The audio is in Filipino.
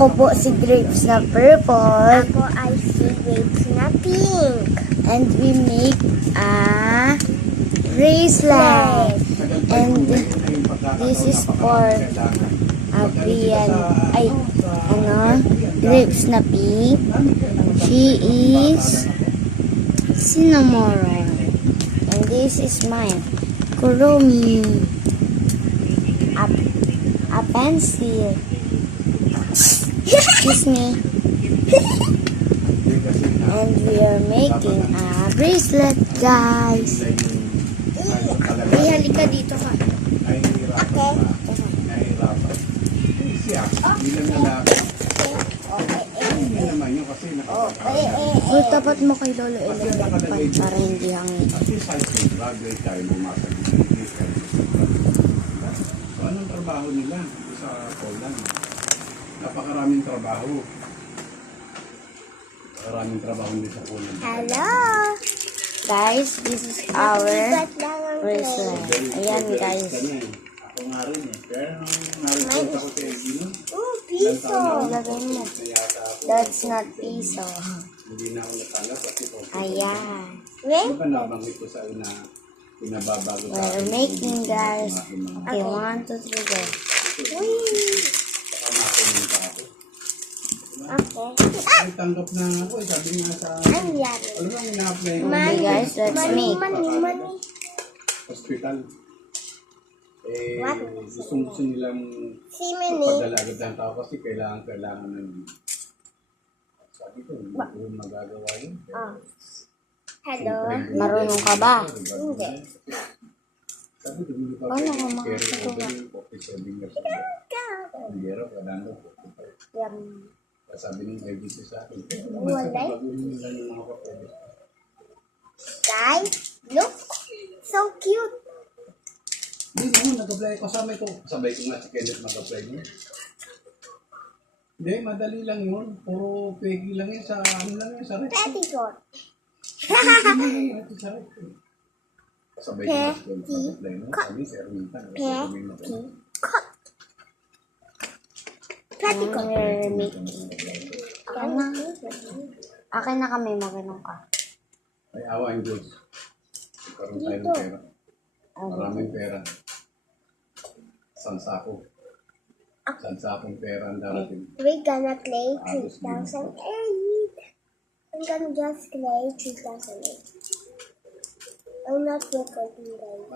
Ako po si Grapes na purple. Ako ay si Grapes na pink. And we make a bracelet. And this is for Brian. Grapes na pink. She is Cinnamon. And this is mine. Kuromi. A pencil. Excuse me. And we are making a bracelet, guys. Ay, halika dito ka. Okay. Uy, tapat mo kay Lolo Elephant para hindi hangin. So, anong trabaho nila sa Poland? Napakaraming trabaho. Napakaraming trabaho nila sa Poland. Hello. Guys, this is our bracelet. Ayan, guys. Ako nga rin eh. Kaya nung narito ako sa Egino, Piso. Lagay mo. That's not piso. hindi na ako natanggap kasi po. Ayan. Ano ba nabanggit ko sa una, pinababago sa We're making, guys. Okay, 1, 2, 3, go. Okay. Ay, tanggap na ako eh. Sabi nga sa... Ang yan. Alam mo, ina-apply ko. Okay, guys, let's make. Money. Hospital. Eh, What? gusto nilang Si Minnie. pagdala agad ng tao kasi kailangan ng... Sabi ko, hindi ko magagawa yun. Oh. Hello. Marunong ka ba? Hindi. Sabi ko, hindi pa Paano ka pero makakagawa? 47 years old. Hindi rin, wala na. Yum. Sabi ng LGC sa akin, Wala. baguhin nila yung mga papeles. Guys, look. So cute. Hindi naman, nag-apply ko. Sabay ko nga si Kenneth mag-apply mo. Hindi, madali lang yun. Puro pegi lang yun sa ano lang yun, sa rep. Petticoat. Sabay ko nga si Kenneth mag-apply mo. Sabi si Erwinta. Petticoat. Petticoat. We're making. Akin na kami, maganong ka. Ay, awa ang Diyos. Karoon tayo ng pera. Maraming pera. Sansako. Sansakong pera ang darating. We're gonna play 2008. I'm gonna just play 2008. I'm not recording guys.